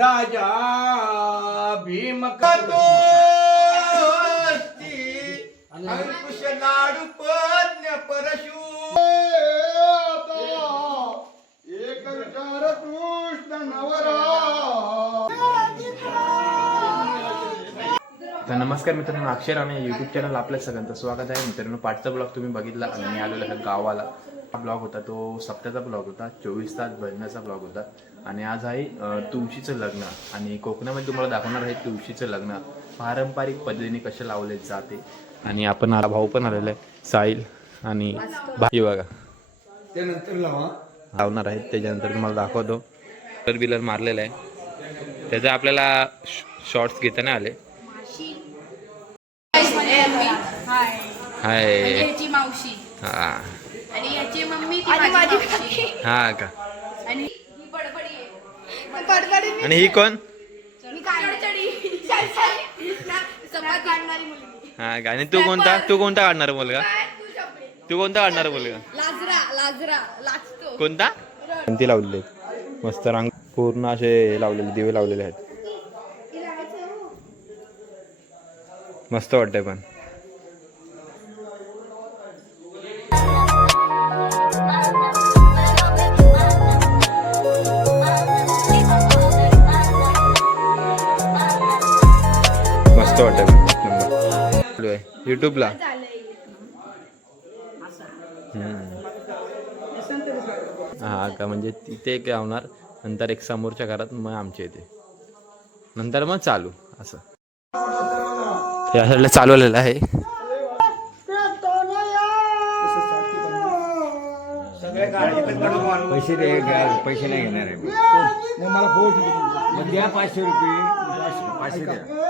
राजा भीम तो अंकुश लाडू पज्ञ परशु एक विचार कृष्ण नवरा. तर नमस्कार मित्रांनो अक्षर आणि यूट्यूब चॅनल आपल्या सगळ्यांचं स्वागत आहे. मित्रांनो पाठचा ब्लॉग तुम्ही बघितला आणि मी आलेलो आहे गावाला. हा ब्लॉग होता तो सप्त्याचा ब्लॉग होता चोवीस तास भजनाचा ब्लॉग होता. आणि आज आहे तुळशीचं लग्न. आणि कोकणामध्ये तुम्हाला दाखवणार आहे तुळशीचं लग्न. पारंपरिक पद्धतीने कसे लावले जाते. आणि आपण आला भाऊ पण आलेला आहे साहिल आणि भाई बघा. त्यानंतर लावा. लावणार आहेत त्याच्यानंतर तुम्हाला दाखवतो. तर बिलर मारलेलं आहे. त्याचं आपल्याला शॉर्ट्स घेता नाही आले. हाय. हा. आणि याची मम्मी ती माझी मावशी. हा का? आणि ही ही कोण? हा का आणि तू कोणता? तू कोणता काढणार मुलगा? तू कोणता काढणार मुलगा? लाजरा लाजरा. लाजतो. कोणता? ती लावलेली मस्त रांग पूर्ण असे हे लावलेले दिवे लावलेले आहेत. मस्त वाटतंय पण. मस्त नंबर युट्यूबला हा का म्हणजे तिथे एक लावणार नंतर एक समोरच्या घरात मग आमच्या इथे. नंतर मग चालू असं. या साईडला चालवलेलं आहे. पैसे दे पैसे नाही घेणार आहे. मी. मग द्या पाचशे रुपये पाचशे द्या.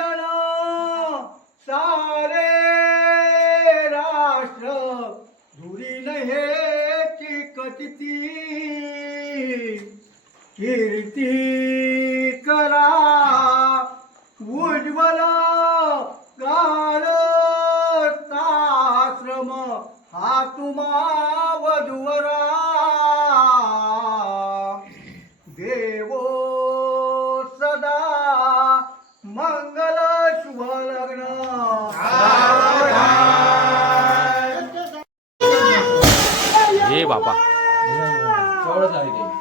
भूषण सारे राष्ट्र धुरी हे कथिती कीर्ती करा उज्ज्वल गारताश्रम हा तुम्हा हे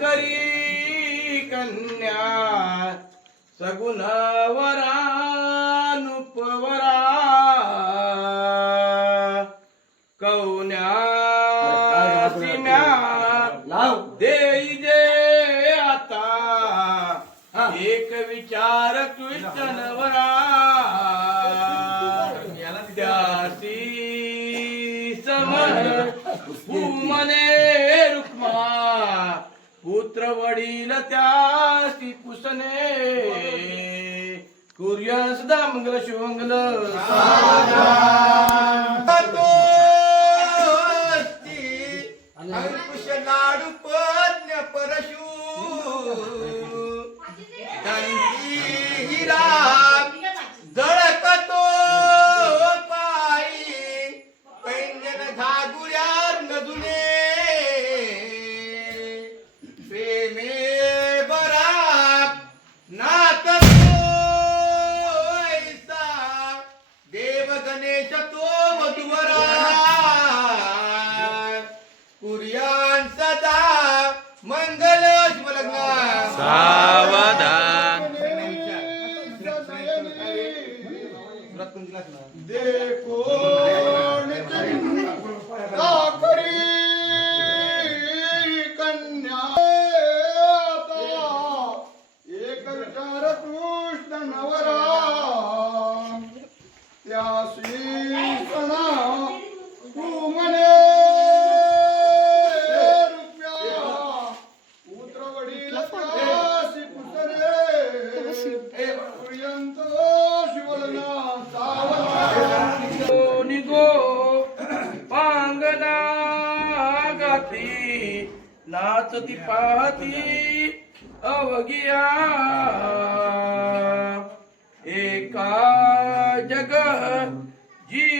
करी कन्या सगुणवरानुपवरा वडील त्यासी पुसने कुर्य सदा मंगल शिवमंगल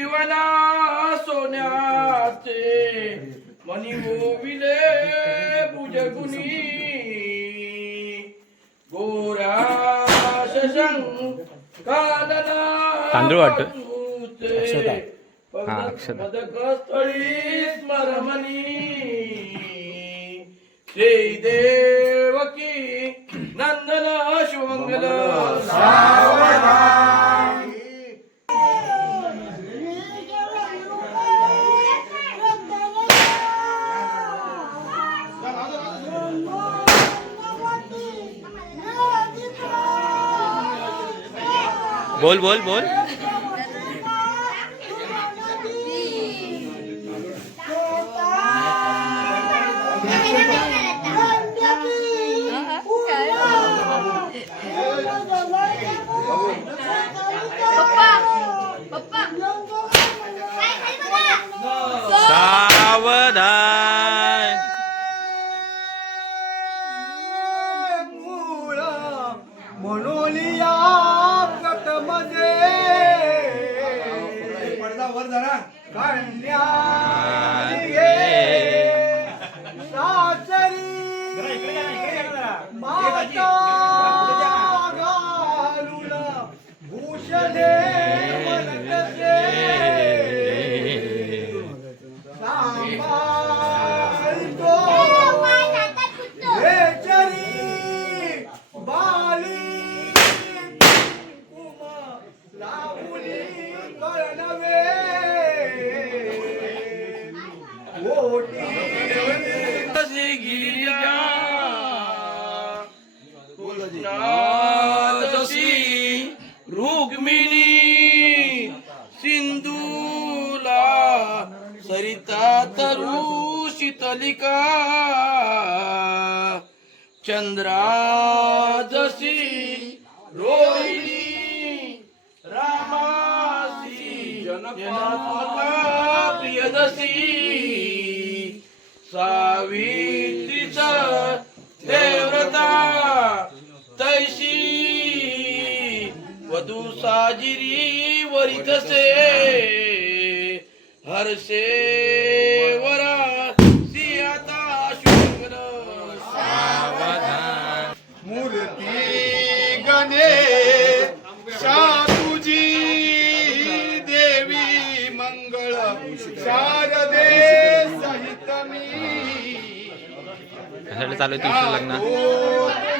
जीवना सोन्याचे मनी ओविले भुजगुनी। गोरा तांदूळ वाटतं. हा. पदकस्थळी स्मरमणी। श्री देवकी नंदन शुभमंगल बोल बोल बोल. साजिरी वरितसे हर्षे वरा सियाता शुभंगल मूर्ती गणे तुझी देवी मंगळ शारदे सहित मी. चालू लग्न?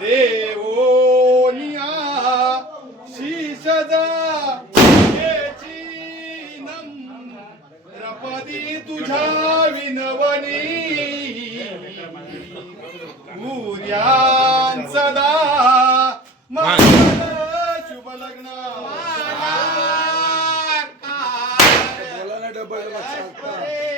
देवोनिया शीषजा येची नम्रपदी तुझ्या विनवनी सूर्यान सदा शुभ लग्न. पांगणा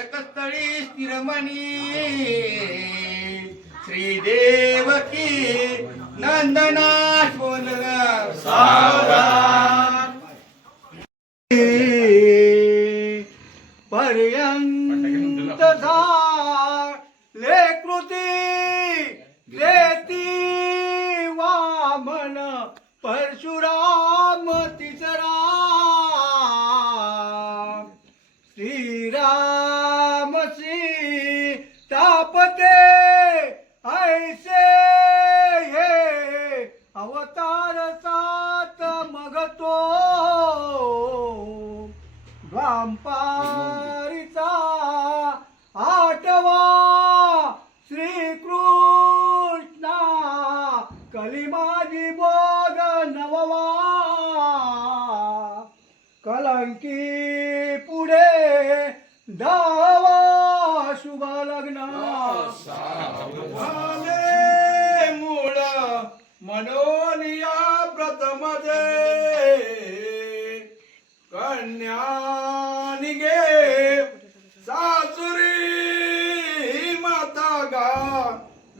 पदकस्थळी स्थिरमणी। श्रीदेवकी नंदना पर्यंत द्वांपारीचा निगे सासुरी माता गा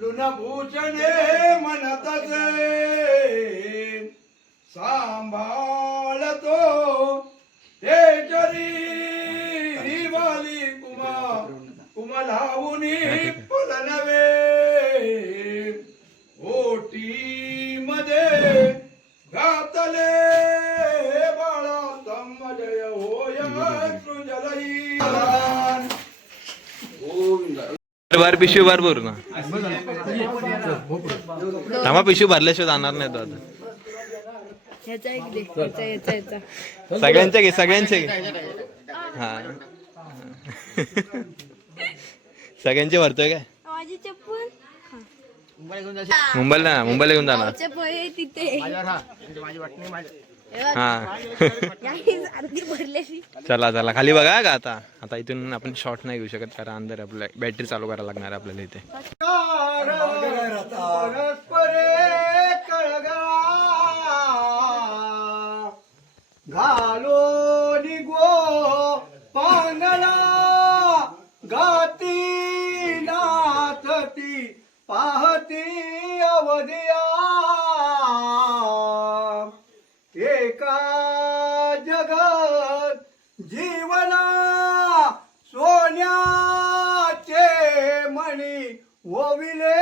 लुनभूषणे मनतसे सांभाळतो ते जरी वाली कुमा कुमलाहुनी पलनवे ओटी मध्ये घातले बार पिशवी बार भरू ना. थांबा पिशवी भरल्याशिवाय जाणार नाही तो आता ह्याचा एक दे ह्याचा ह्याचा ह्याचा सगळ्यांचे घे सगळ्यांचे घे. हा. सगळ्यांचे भरतोय काय? मुंबईला मुंबईला घेऊन जाणार. तिथे. हा. चला चला. खाली बघा का आता? आता इथून आपण शॉर्ट नाही घेऊ शकत कारण अंदर आपल्या बॅटरी चालू करायला लागणार आपल्याला इथे. घालो निगो पांगला गाती नाचती पाहती अवधिया एका जगत जीवना सोन्याचे मणी गोविले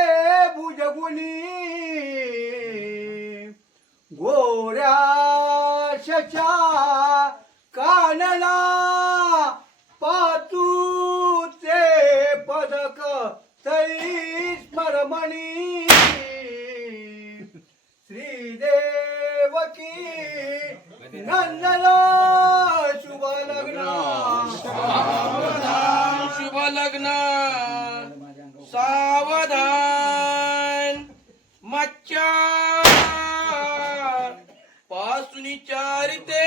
भुजगुनी गोऱ्या शशा कानला पातूचे पदक तरी स्मरमणी. श्रीदेवकी नंदना शुभ लग्न शुभ लग्न सावधान मच्छा पासून चारिते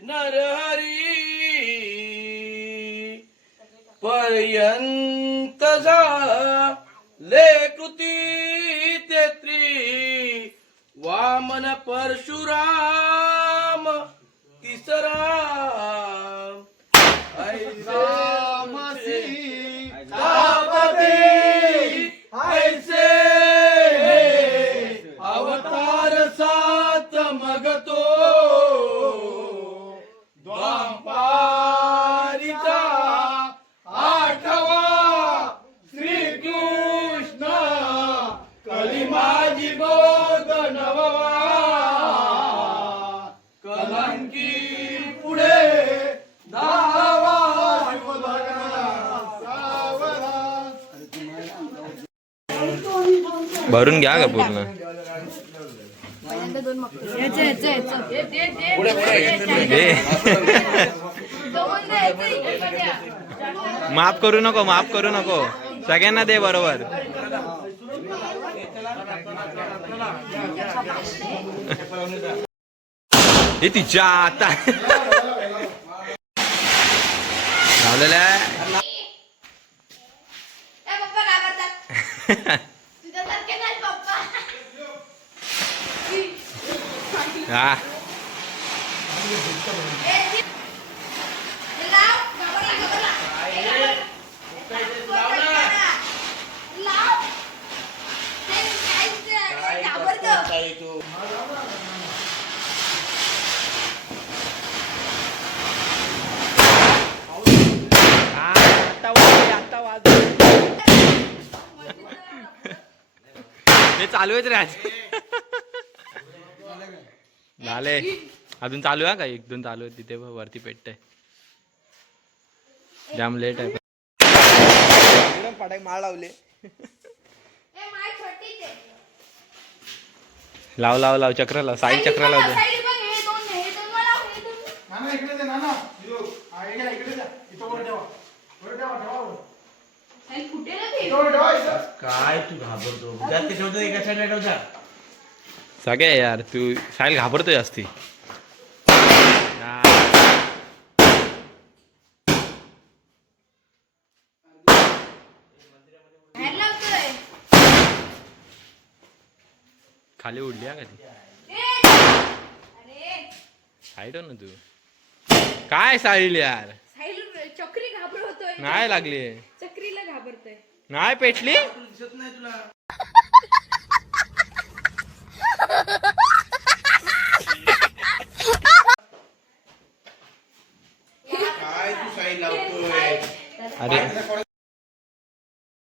नरहरी पर्यंत झाले कृती तेत्री वामन परशुराम तिसरा अवतार सात मगतो द्वापारीचा आठवा श्रीकृष्ण. कलिमाजी बोध नववा. कलंकी पुढे दहावा भरून घ्या का पूर्ण पहिल्यांदा दोन मागतो ह्याचं ह्याचं ह्याचं घे दोन द्या, ह्याचं इकडे द्या. माफ करू नको माफ करू नको. सगळ्यांना दे बरोबर. हे तिच्या आता लावलेलं आहे ए पप्पा घाबरतात तुझ्यासारखे नाही पप्पा हा ए, ती- हे लाव घाबरला घाबरला हे घाबर- लाव ते काहीच- घाबरतं. आता वाजले आता वाजले हे चालू आहेत रे आज. झाले. अजून चालू आहे का? एक दोन चालू आहे तिथे. वरती पेटतंय. जाम लेट आहे. माळ लावले. लाव लाव लाव चक्र लाव साई चक्र लाव. हे हे हे हा काय तू घाबरतो? जास्त ठेवतो एका साईडला ठेवता. सगळे यार तू साहिल घाबरतोय जास्ती. हा. खाली उडली हा ए, अरे. साईड ना तू. काय साहिल यार? चक्री घाबरतोय. नाही लागली. चक्रीला घाबरतोय. नाही पेटली? दिसत नाही तुला. काय